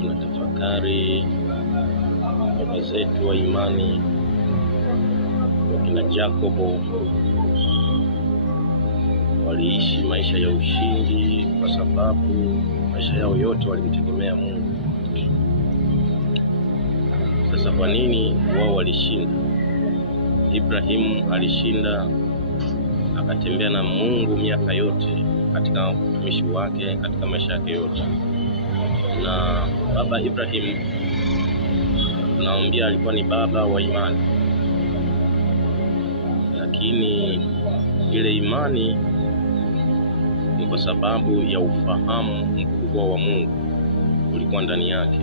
tunatafakari baba zetu wa imani wakina Yakobo waliishi maisha ya ushindi kwa sababu maisha yao yote walimtegemea Mungu. Sasa kwa nini wao walishinda? Ibrahimu alishinda, akatembea na Mungu miaka yote katika utumishi wake, katika maisha yake yote. Na baba Ibrahimu tunaambia alikuwa ni baba wa imani, lakini ile imani ni kwa sababu ya ufahamu mkubwa wa Mungu ulikuwa ndani yake.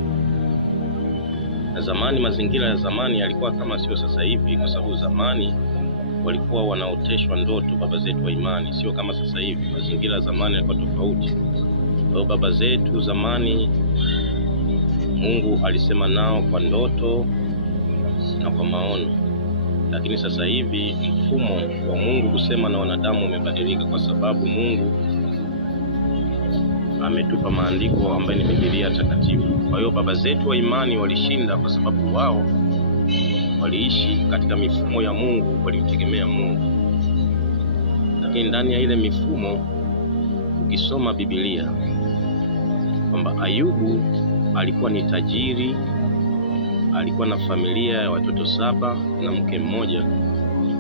Na zamani, mazingira ya zamani yalikuwa kama sio sasa hivi, kwa sababu zamani walikuwa wanaoteshwa ndoto baba zetu wa imani, sio kama sasa hivi. Mazingira ya zamani yalikuwa tofauti. Kwa baba zetu zamani Mungu alisema nao kwa ndoto na kwa maono, lakini sasa hivi mfumo wa Mungu kusema na wanadamu umebadilika, kwa sababu Mungu ametupa maandiko ambayo ni Biblia takatifu. Kwa hiyo baba zetu wa imani walishinda kwa sababu wao waliishi katika mifumo ya Mungu, walimtegemea Mungu. Lakini ndani ya ile mifumo, ukisoma Biblia kwamba Ayubu alikuwa ni tajiri, alikuwa na familia ya watoto 7 na mke mmoja,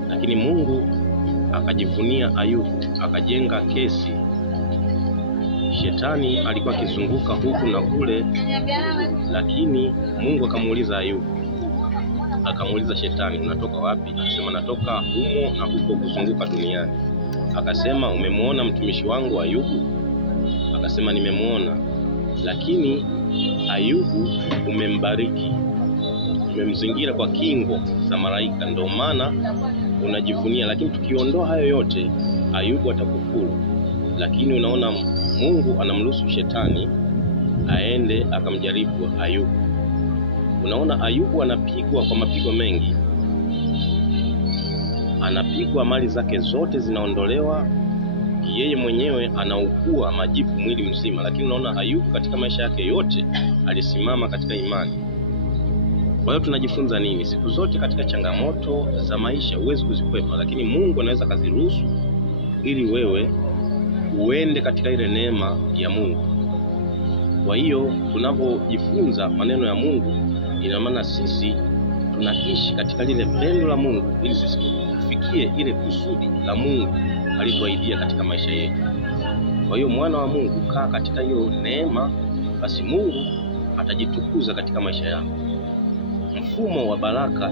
lakini Mungu akajivunia Ayubu, akajenga kesi. Shetani alikuwa akizunguka huku na kule, lakini Mungu akamuuliza Ayubu, akamuuliza Shetani, unatoka wapi? Akasema natoka humo na huko kuzunguka duniani. Akasema umemuona mtumishi wangu Ayubu? Akasema nimemuona, lakini Ayubu umembariki, umemzingira kwa kingo za malaika, ndio maana unajivunia. Lakini tukiondoa hayo yote, Ayubu atakufuru. Lakini unaona Mungu anamruhusu Shetani aende akamjaribu Ayubu. Unaona Ayubu anapigwa kwa mapigo mengi, anapigwa, mali zake zote zinaondolewa, yeye mwenyewe anaugua majipu mwili mzima. Lakini unaona Ayubu katika maisha yake yote alisimama katika imani. Kwa hiyo tunajifunza nini? Siku zote katika changamoto za maisha huwezi kuzikwepa, lakini Mungu anaweza kaziruhusu ili wewe uende katika ile neema ya Mungu. Kwa hiyo tunapojifunza maneno ya Mungu, ina maana sisi tunaishi katika lile pendo la Mungu, ili sisi tufikie ile kusudi la Mungu alituahidia katika maisha yetu. Kwa hiyo mwana wa Mungu, kaa katika hiyo neema, basi Mungu atajitukuza katika maisha yako. Mfumo wa baraka,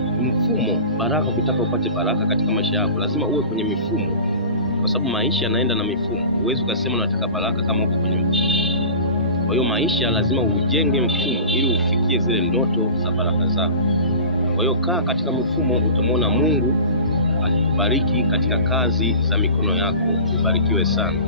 baraka, ukitaka upate baraka katika maisha yako lazima uwe kwenye mifumo, kwa sababu maisha yanaenda na mifumo. Huwezi ukasema unataka baraka kama uko kwenye mfumo. Kwa hiyo maisha lazima ujenge mfumo ili ufikie zile ndoto za baraka zako. Kwa hiyo kaa katika mfumo, utamwona Mungu akikubariki katika kazi za mikono yako. Ubarikiwe sana.